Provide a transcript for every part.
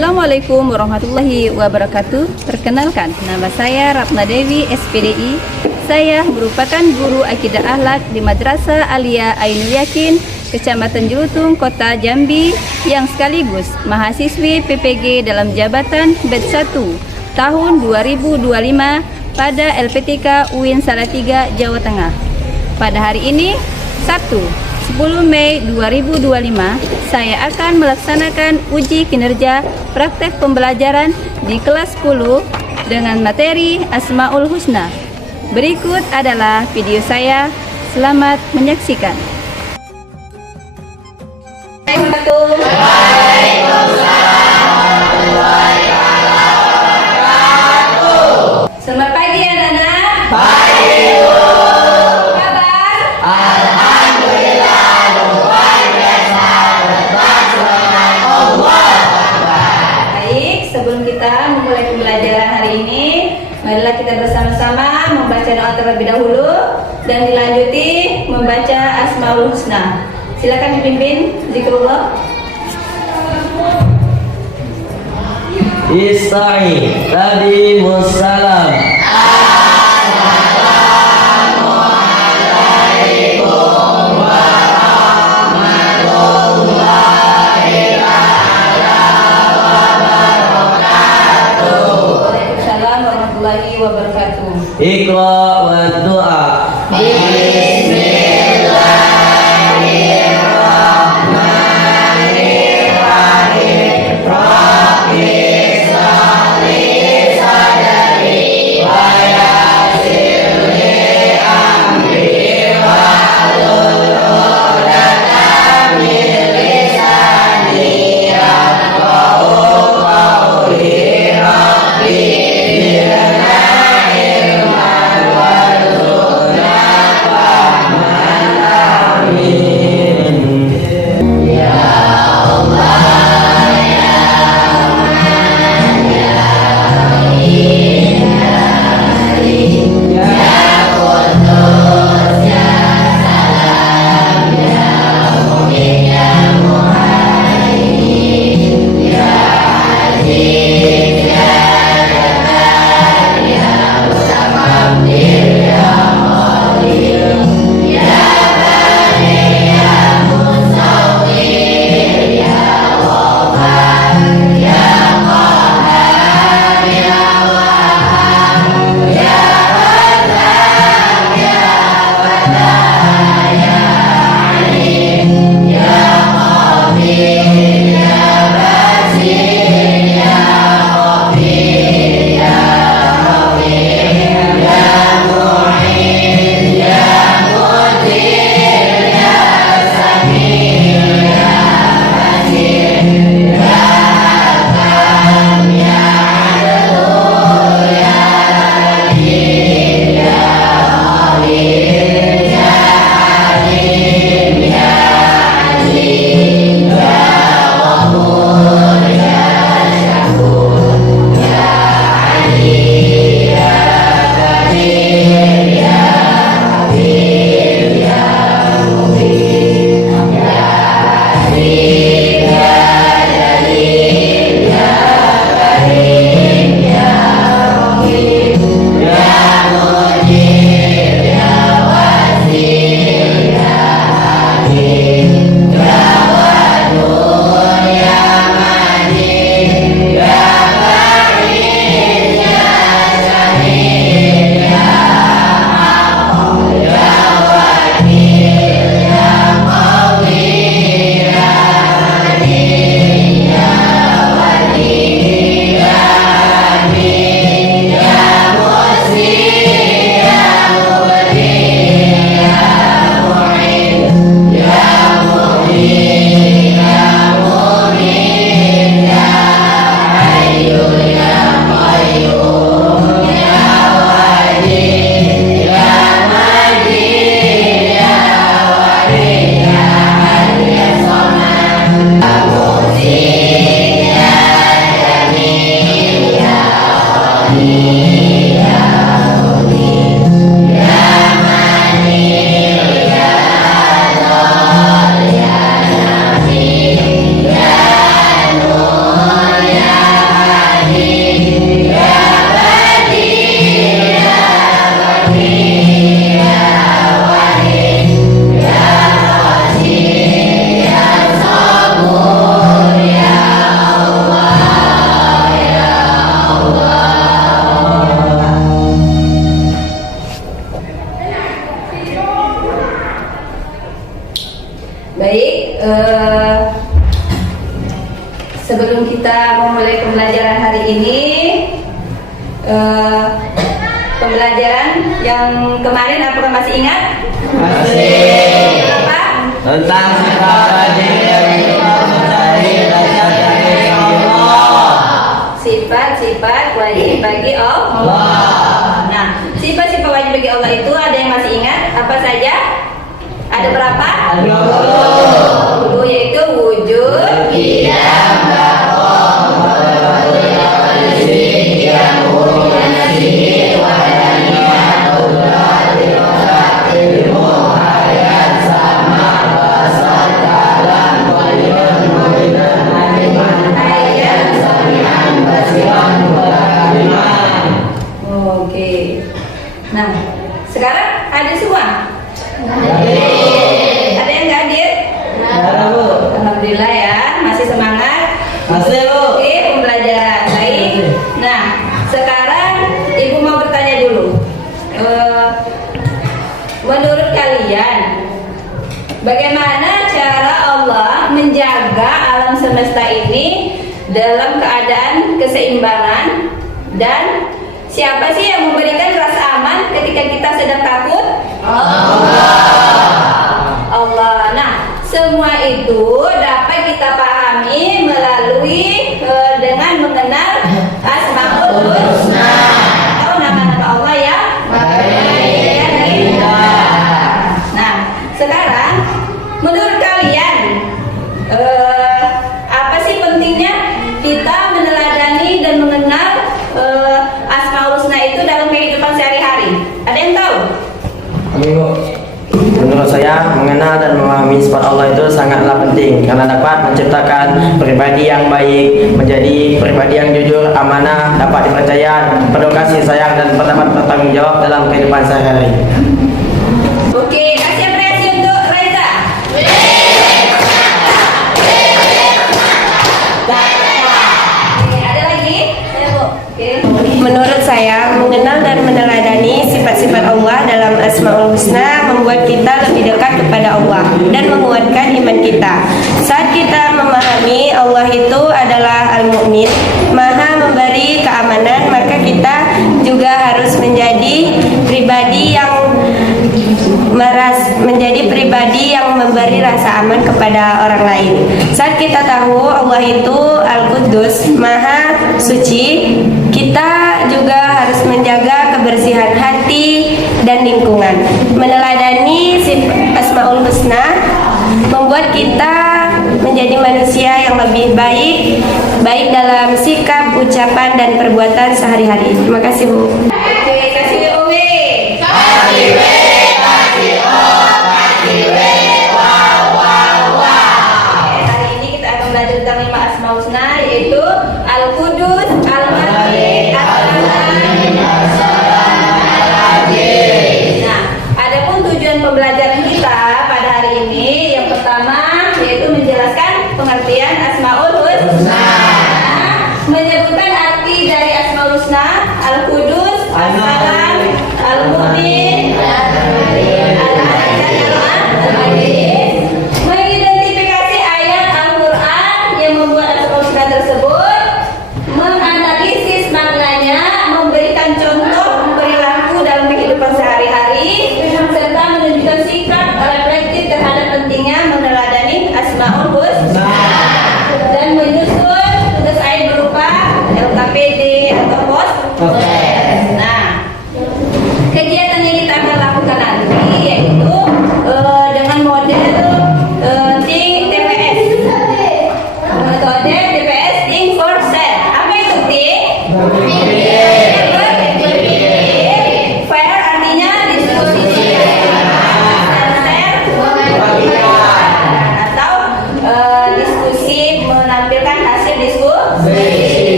Assalamualaikum warahmatullahi wabarakatuh. Perkenalkan, nama saya Ratna Dewi, SPDI. Saya merupakan guru akidah akhlak di Madrasah Alia Ainul Yakin, Kecamatan Jelutung, Kota Jambi, yang sekaligus mahasiswi PPG dalam jabatan batch 1 tahun 2025 pada LPTK UIN Salatiga, Jawa Tengah. Pada hari ini, 10 Mei 2025, saya akan melaksanakan uji kinerja praktek pembelajaran di kelas 10 dengan materi Asmaul Husna. Berikut adalah video saya. Selamat menyaksikan. Selamat pagi anak-anak. Pagi, Bu. Kabar? Alhamdulillah, luar biasa. Baik, sebelum kita memulai pembelajaran hari ini, marilah kita bersama-sama membaca doa terlebih dahulu dan dilanjuti membaca Asmaul Husna. Silakan dipimpin zikrullah. Ista'i tadi musalam. Assalamualaikum warahmatullahi wabarakatuh. Waalaikumsalam warahmatullahi wabarakatuh. Iqra wa doa. kita memulai pembelajaran hari ini. Pembelajaran yang kemarin apakah masih ingat? Masih. Apa? Tentang sifat hadir mencari rasa dari Allah. Sifat-sifat wajib bagi Allah. Nah, sifat-sifat wajib bagi Allah itu ada yang masih ingat? Apa saja? Ada berapa? 20, yaitu wujud, Oke. Nah, sekarang ada semua? Ada yang nggak hadir? Ada, Bu. Alhamdulillah ya, masih semangat. Masih, Bu. Oke, pembelajaran. Baik. Nah, sekarang Ibu mau bertanya dulu. Menurut kalian, bagaimana cara Allah menjaga alam semesta ini dalam keadaan keseimbangan, dan siapa sih yang memberikan rasa aman ketika kita sedang takut? Allah. Nah, semua itu dapat kita pahami melalui dengan mengenal Asmaul Husna atau nama-nama Allah ya. Nah, sekarang menurut kalian apa sih pentingnya kita meneladani dan mengenal Asmaul Husna itu dalam kehidupan sehari-hari? Ada yang tahu? Bu, menurut saya mengenal dan memahami sifat Allah itu sangatlah penting karena dapat menciptakan pribadi yang baik, menjadi pribadi yang jujur, amanah, dapat dipercaya, penuh kasih sayang dan dapat bertanggung jawab dalam kehidupan sehari-hari. Oke, kasih apresiasi untuk Raiza. Oke, ada lagi? Ayo, Bu. Oke. Menurut saya, mengenal dan meneladani sifat-sifat Allah dalam Asmaul Husna membuat kita lebih dekat kepada Allah dan menguatkan iman kita. Saat kita memahami Allah itu adalah Al-Mu'min, Maha memberi keamanan, maka kita juga harus menjadi pribadi yang pribadi yang memberi rasa aman kepada orang lain. Saat kita tahu Allah itu Al-Quddus, Maha Suci, kita juga harus menjaga kebersihan hati dan lingkungan. Meneladani Asmaul Husna membuat kita menjadi manusia yang lebih baik dalam sikap, ucapan, dan perbuatan sehari-hari. Terima kasih, Bu. Oke, kasih Uwe. Hari ini kita akan belajar tentang 5 Asmaul Husna, yaitu Al-Qudus, Al-Malik, As-Salam. Nah, adapun tujuan pembelajaran kita pada hari ini yang pertama yaitu menjelaskan pengertian Asmaul Husna, menyebutkan arti dari Asmaul Husna, Al-Qudus,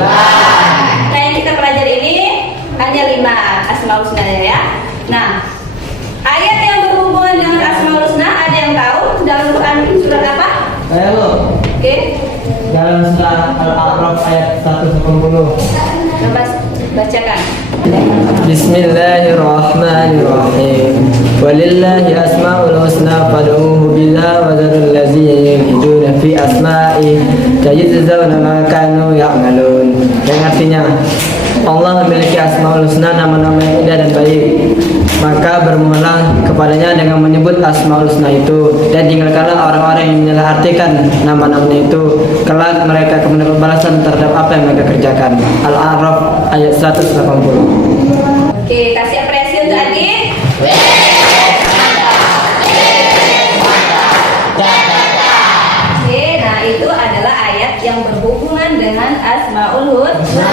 Nah, yang kita pelajari ini hanya 5 Asmaul Husna ya. Nah, ayat yang berhubungan dengan Asmaul Husna ada yang tahu dalam Quran surat apa? Saya Bu. Oke. Dalam surat Al-A'raf ayat 180. Coba bacakan. Bismillahirrahmanirrahim. Walillahi asmaul husna fad'uhu biha wa dharul ladzina yulhiduna fi asma'i sayajzawna ma kanu ya'malun. Yang artinya Allah memiliki asmaul husna, nama-nama yang indah dan baik. Maka bermohonlah kepadanya dengan menyebut asmaul husna itu, dan tinggalkanlah orang-orang yang menyalahartikan nama-namanya itu. Kelak mereka akan mendapat balasan terhadap apa yang mereka kerjakan. Al-A'raf ayat 180. Oke, kasih apresiasi untuk adik. Oke, nah itu adalah ayat yang berhubungan dengan Asmaul Husna.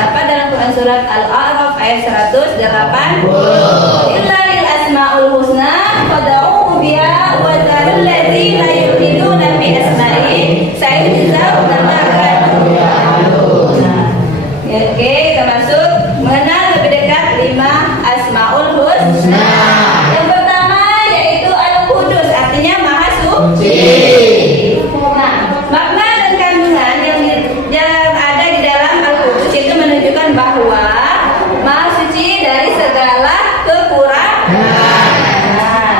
Apa dalam Quran surat Al-A'raf ayat 180? Illahil Asmaul Husna fad'uhu biha wa dharul ladzina yulhiduna fi asma'i sayajzawna ma kanu ya'malun. Oke, kita masuk mengenal lebih dekat 5 Asmaul Husna. Yang pertama yaitu Al-Qudus, artinya Maha Suci. Nah, makna dan kandungan yang ada di dalam Al-Qudus itu menunjukkan bahwa Maha Suci dari segala kekurangan,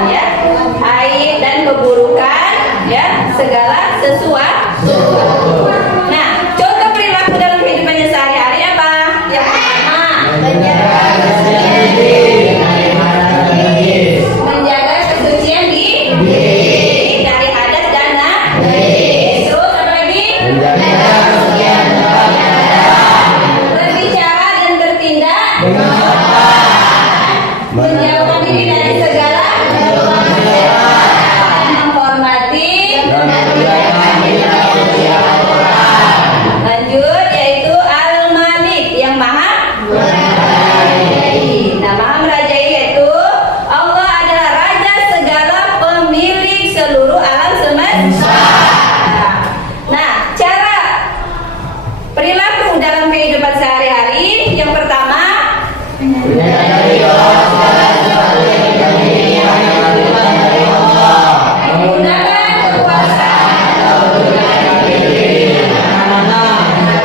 ya, aib dan keburukan, ya, segala sesuatu. Nah, contoh perilaku dalam kehidupannya sehari-hari apa? Yang pertama, menjaga kesucian diri dari hadas dan najis. Terus apa lagi? Berbicara dan bertindak menjauhkan diri dari segala menghormati. Lanjut, yaitu Al-Malik yang maha merajai. Nah, maha merajai yaitu Allah adalah raja segala pemilik seluruh alam semesta. Nah, cara perilaku dalam kehidupan sehari-hari yang pertama menggunakan kekuasaan,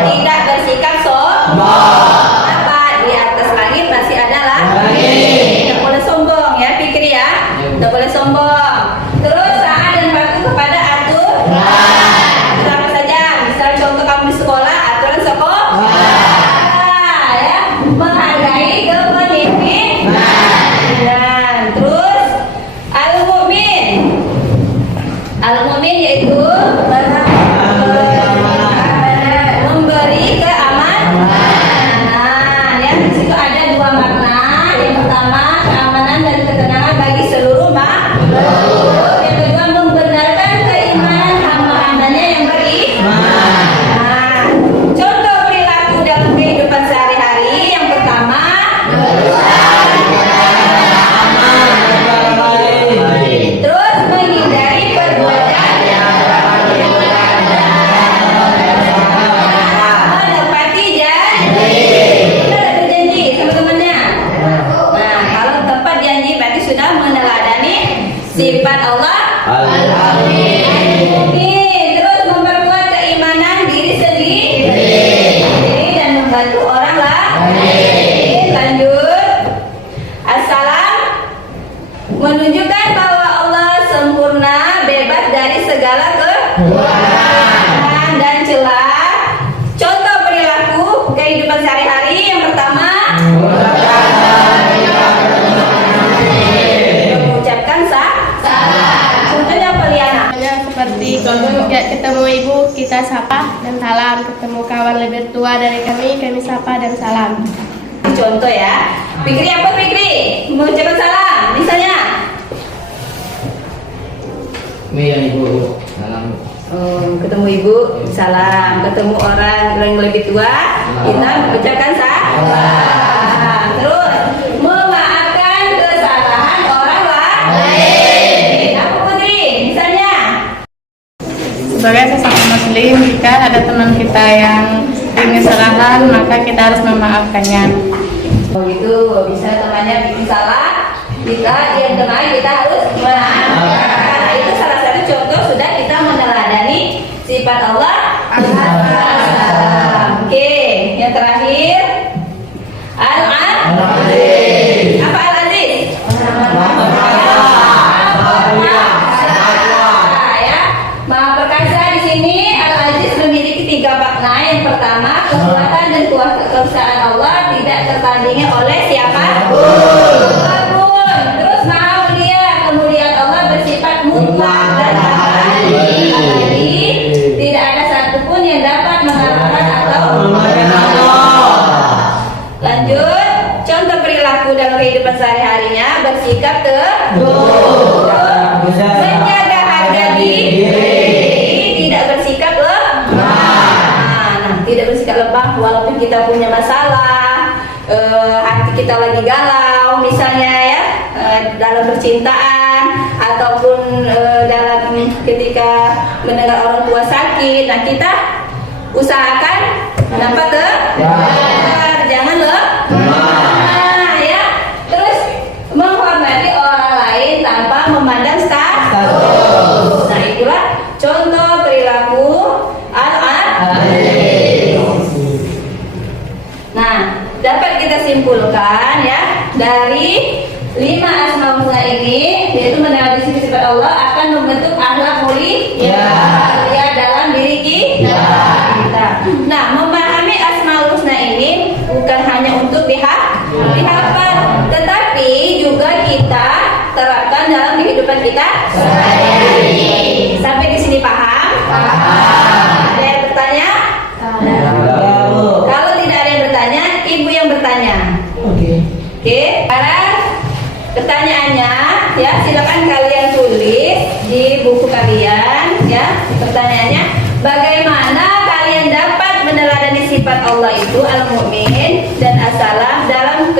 tidak bersikap apa di atas langit masih ada langit. Tidak boleh sombong ya, pikir ya, tidak boleh sombong. Terus taat dan patuh kepada aturan. Apa saja? Misal contoh kamu di sekolah, aturan sekolah, ya, menghargai kepemimpinan. Terus Al-Mu'min yaitu memberi keamanan. Ya, di situ ada 2 makna. Yang pertama, keamanan dan ketenangan bagi seluruh makhluk. Yang kedua, membenarkan keimanan hamba-hambanya yang beriman. Nah, contoh perilaku dalam kehidupan sehari-hari yang pertama, terus menghindari perbuatan menepati janji. Kita ada berjanji sama temannya. Nah, kalau tepat janji berarti sudah meneladani sifat Allah. Terus memperkuat keimanan diri sendiri dan membantu orang lain. Lanjut, Assalam menunjukkan bahwa Allah sempurna, bebas dari segala kekurangan dan celah. Contoh perilaku kehidupan sehari-hari yang pertama, mengucapkan salam. Contohnya apa, Liana? Seperti kayak ketemu ibu kita sapa dan salam, ketemu kawan lebih tua dari kami sapa dan salam. Contoh ya. Fikri apa Fikri? Mengucapkan salam. Misalnya, Ibu. Salam. ketemu ibu salam, ketemu orang yang lebih tua kita mengucapkan salam. Terus memaafkan kesalahan orang lain. Apa Putri? Misalnya, Sebagai sesama muslim, jika ada teman kita yang kesalahan, maka kita harus memaafkannya. Begitu, bisa temannya bikin salah, yang teman kita harus memaafkan. Nah, itu salah satu contoh sudah kita meneladani sifat Allah. Oke, yang terakhir Al-Aziz. Apa Al-Aziz? Maha perkasa. Di sini Al-Aziz memiliki 3 makna. Yang pertama, kekuatan dan kekuasaan Allah tidak tertandingi oleh siapapun. Terus Maha Mulia, kemuliaan Allah bersifat mutlak dan abadi. Tidak ada satupun yang dapat mengalahkan atau mengalahkan Allah. Lanjut, contoh perilaku dalam kehidupan sehari-harinya: bersikap teguh, menjaga harga diri, tidak bersikap lemah. Tidak bersikap lemah walaupun kita punya masalah, hati kita lagi galau misalnya ya, dalam percintaan ataupun dalam ketika mendengar orang tua sakit. Nah, kita usahakan dapat jangan ya. Terus menghormati orang lain tanpa memandang status. Nah, itulah contoh perilaku Al-Aziz. Nah, dapat kita simpulkan ya, dari 5 asmaul husna ini, yaitu meneladani sifat Allah akan membentuk akhlak mulia dalam diri kita. Nah, memahami asmaul husna ini bukan hanya untuk dihafal, tetapi juga kita terapkan dalam kehidupan kita sehari-hari. Sampai di sini paham? Ada yang bertanya? Kalau tidak ada yang bertanya, ibu yang bertanya. Oke. Sekarang pertanyaannya ya, silakan kalian tulis di buku kalian ya. Pertanyaannya, bagaimana kalian dapat meneladani sifat Allah itu Al-Mu'min dan As-Salam dalam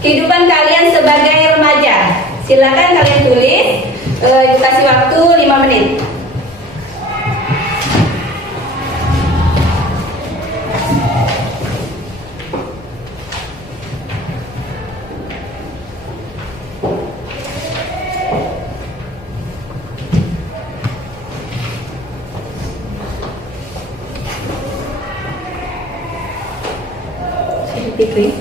kehidupan kalian sebagai remaja? Silakan kalian tulis. Ibu kasih waktu 5 menit. Fikri.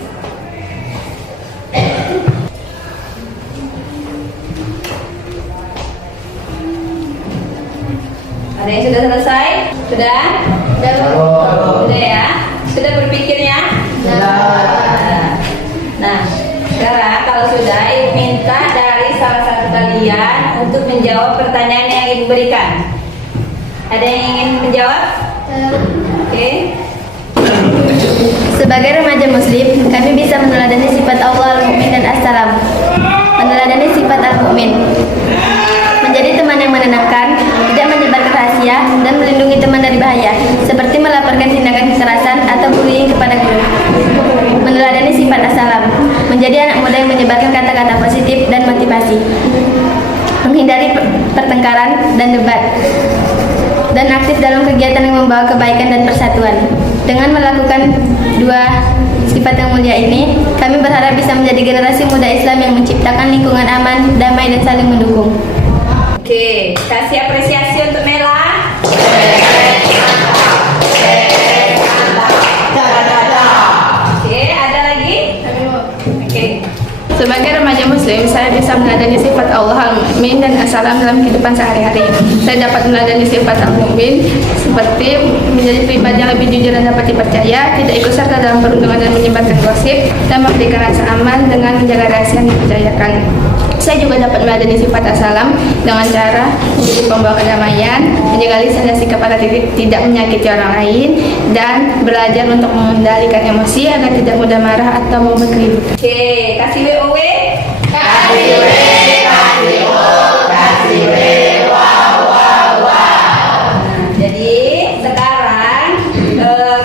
Ada yang sudah selesai? Sudah? Sudah ya? Sudah berpikirnya? Nah, sekarang kalau sudah, ibu minta dari salah satu kalian untuk menjawab pertanyaan yang ibu berikan. Ada yang ingin menjawab? Oke. Sebagai remaja muslim, kami bisa meneladani sifat Allah Al-Mu'min dan As-Salam. Meneladani sifat Al-Mu'min, menjadi teman yang menenangkan, tidak menyebarkan rahasia, dan melindungi teman dari bahaya, seperti melaporkan tindakan kekerasan atau bullying kepada guru. Meneladani sifat As-Salam, menjadi anak muda yang menyebarkan kata-kata positif dan motivasi, menghindari pertengkaran dan debat, dan aktif dalam kegiatan yang membawa kebaikan dan persatuan. Dengan melakukan 2 sifat yang mulia ini, kami berharap bisa menjadi generasi muda Islam yang menciptakan lingkungan aman, damai, dan saling mendukung. Oke, kasih apresiasi untuk Mela. Oke, ada lagi? Oke. Sebagai remaja muslim, saya bisa meneladani sifat Allah Al-Mu'min dan As-Salam dalam kehidupan sehari-hari. Saya dapat meneladani sifat Al-Mu'min seperti menjadi pribadi yang lebih jujur dan dapat dipercaya, tidak ikut serta dalam perundungan dan menyebarkan gosip, dan memberikan rasa aman dengan menjaga rahasia yang dipercayakan. Saya juga dapat meneladani sifat As-Salam dengan cara menjadi pembawa kedamaian, menjaga lisan dan sikap agar tidak menyakiti orang lain, dan belajar untuk mengendalikan emosi agar tidak mudah marah atau membuat keributan. Oke, kasih WOW. Jadi sekarang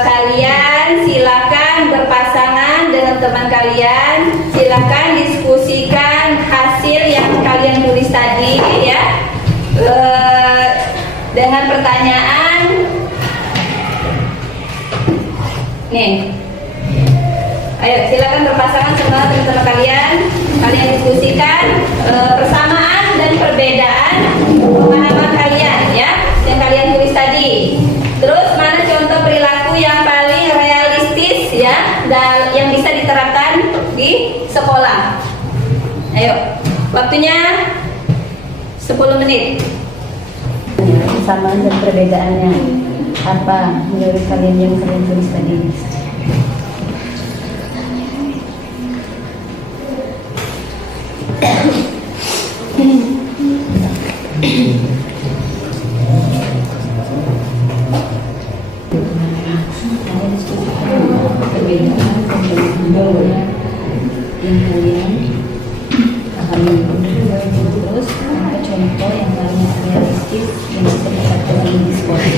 kalian silakan berpasangan dengan teman kalian, silakan diskusikan hasil yang kalian tulis tadi ya, dengan pertanyaan Nih. Ayo silakan berpasangan semua teman-teman kalian. Kalian diskusikan persamaan dan perbedaan pemahaman kalian ya, yang kalian tulis tadi. Terus mana contoh perilaku yang paling realistis ya, dan yang bisa diterapkan di sekolah. Ayo, waktunya 10 menit. Persamaan dan perbedaannya apa menurut kalian yang kalian tulis tadi? Yang kalian pahami, terus apa contoh yang paling realistis yang bisa diterapkan di sekolah?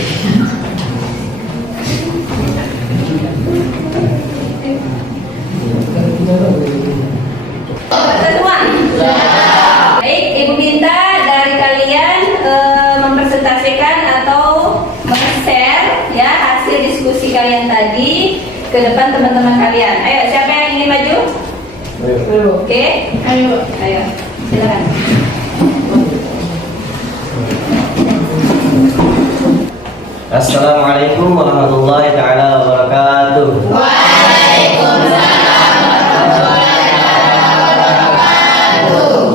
Semua. Baik, Ibu minta dari kalian mempresentasikan atau men-share ya hasil diskusi kalian tadi ke depan teman-teman kalian. Ayo, siapa yang ingin maju? Oke. Ayo. Silakan. Assalamualaikum warahmatullahi taala wabarakatuh.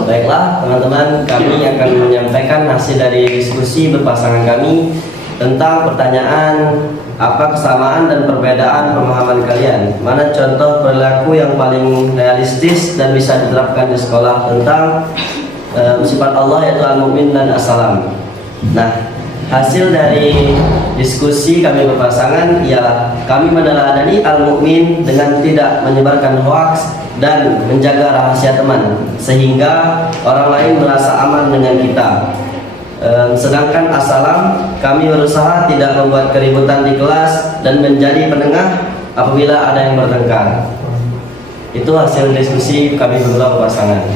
Baiklah teman-teman, kami akan menyampaikan hasil dari diskusi berpasangan kami tentang pertanyaan apa kesamaan dan perbedaan pemahaman kalian. Mana contoh perilaku yang paling realistis dan bisa diterapkan di sekolah tentang sifat Allah yaitu al-mu'min dan as-salam. Nah, hasil dari diskusi kami berpasangan ialah kami meneladani al-mu'min dengan tidak menyebarkan hoaks dan menjaga rahasia teman sehingga orang lain merasa aman dengan kita. Sedangkan as-salam kami berusaha tidak membuat keributan di kelas dan menjadi penengah apabila ada yang bertengkar. Itu hasil diskusi kami berdua berpasangan.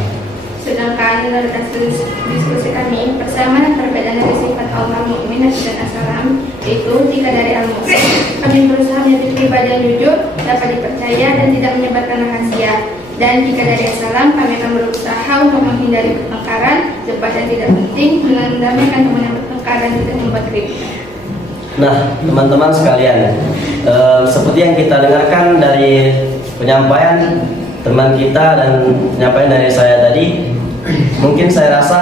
Sedangkan dari hasil diskusi kami, persamaan dan perbedaan dari sifat Allah Mu'min dan as-salam itu jika dari al-mu'min kami berusaha menjadi pribadi yang jujur, dapat dipercaya dan tidak menyebarkan rahasia. Dan jika dari as-salam kami akan berusaha untuk menghindari pertengkaran, cepat dan tidak penting, dengan mendamaikan teman yang bertengkar dan tidak membuat keributan. Nah, teman-teman sekalian, seperti yang kita dengarkan dari penyampaian teman kita dan penyampaian dari saya tadi, mungkin saya rasa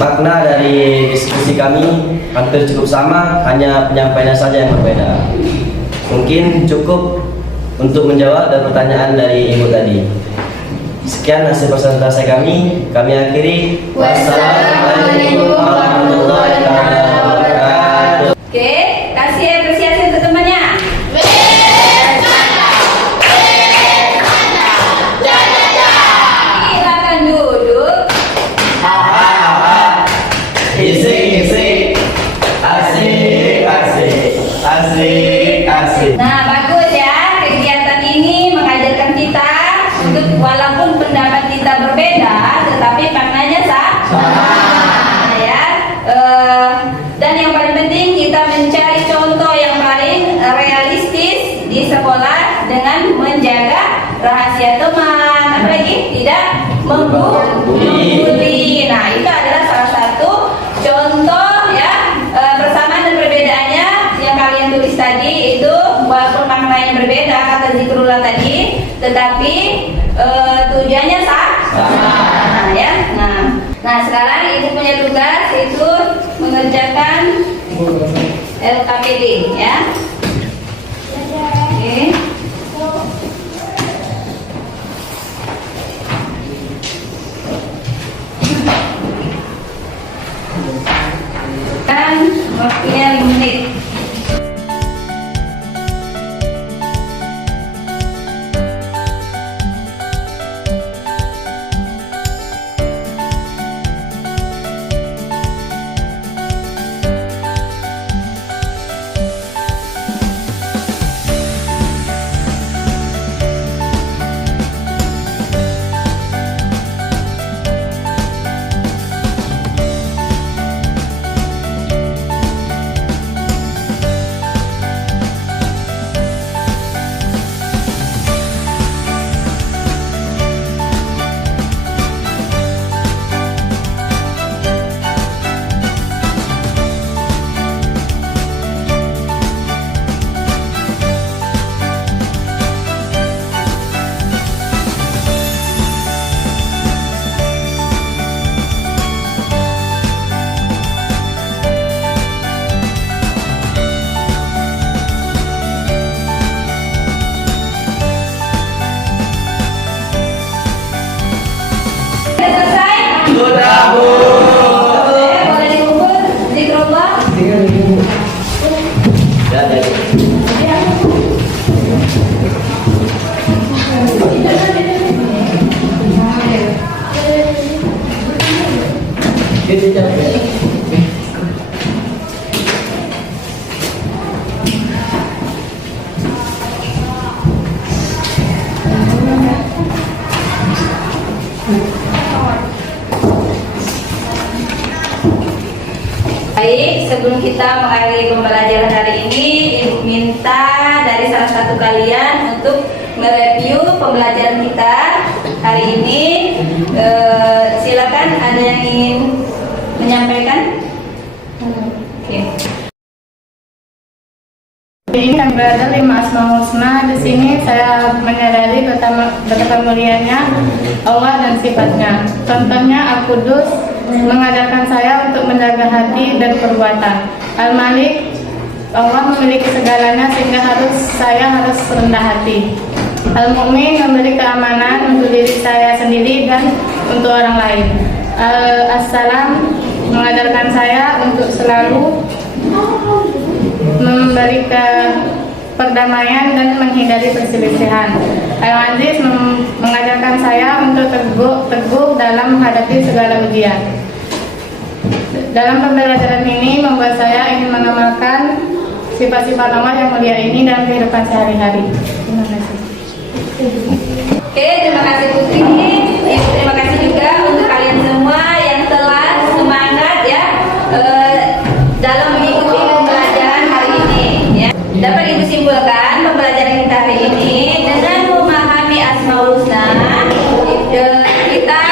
makna dari diskusi kami hampir cukup sama, hanya penyampaiannya saja yang berbeda. Mungkin cukup untuk menjawab dan pertanyaan dari Ibu tadi. Sekian hasil presentasi kami akhiri. Wassalamualaikum warahmatullahi wabarakatuh. Oke, kasih apresiasi untuk temannya. Silakan duduk. Isi, asik. Nah, bagus ya. Kegiatan ini mengajarkan kita untuk walaupun pendapat kita berbeda, tetapi maknanya sama. Ya. Dan yang paling penting kita mencari contoh yang paling realistis di sekolah dengan menjaga rahasia teman. Apalagi tidak membuli. Nah, itu adalah salah satu contoh ya persamaan dan perbedaannya yang kalian tulis tadi itu, walaupun maknanya berbeda kata zikrullah tadi, tetapi tujuannya sama. Ya. Nah, sekarang ibu punya tugas itu mengerjakan LKPD ya. Oke. Kan waktunya 5 menit. Baik, sebelum kita mengakhiri pembelajaran hari ini, Ibu minta dari salah satu kalian untuk mereview pembelajaran kita hari ini. Silakan, ada yang ingin menyampaikan? Oke. Ini yang berada 5 Asmaul Husna. Di sini saya menyadari betapa mulianya Allah dan sifatnya. Contohnya Al-Qudus mengajarkan saya untuk menjaga hati dan perbuatan. Al-Malik, Allah memiliki segalanya sehingga saya harus rendah hati. Al-Mu'min memberi keamanan untuk diri saya sendiri dan untuk orang lain. Al-Assalam mengajarkan saya untuk selalu memberi perdamaian dan menghindari perselisihan. Al-Aziz mengajarkan saya untuk teguh dalam menghadapi segala ujian. Dalam pembelajaran ini membuat saya ingin mengamalkan sifat-sifat Allah yang mulia ini dalam kehidupan sehari-hari. Terima kasih. Oke, terima kasih Putri. Terima kasih juga untuk kalian semua yang telah semangat ya dalam mengikuti pembelajaran hari ini. Ya. Dapat Ibu simpulkan pembelajaran kita hari ini dengan memahami Asmaul Husna, kita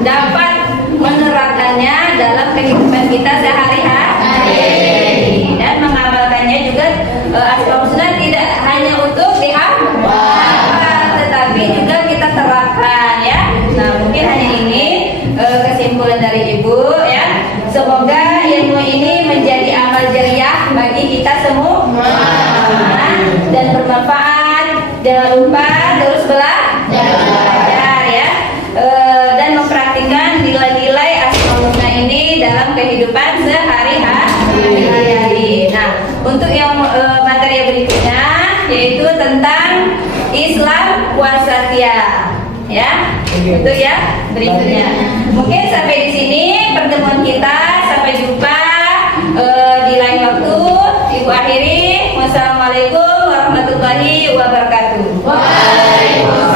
dapat menerapkannya dalam kehidupan kita sehari-hari dan mengamalkannya juga. Asmaul Husna tidak hanya untuk dihafal, tetapi juga kita terapkan ya. Nah, mungkin hanya ini kesimpulan dari Ibu ya. Semoga ilmu ini menjadi amal jariah bagi kita semua dan bermanfaat. Jangan lupa terus belajar ya, dan mempraktikkan nilai-nilai Asmaul Husna ini dalam kehidupan sehari-hari. Nah, untuk yang materi berikutnya yaitu tentang Islam wasatiyah ya. Untuk ya berikutnya. Mungkin sampai di sini pertemuan kita. Sampai jumpa di lain waktu. Ibu akhiri. Wassalamualaikum warahmatullahi wabarakatuh. Waalaikumsalam.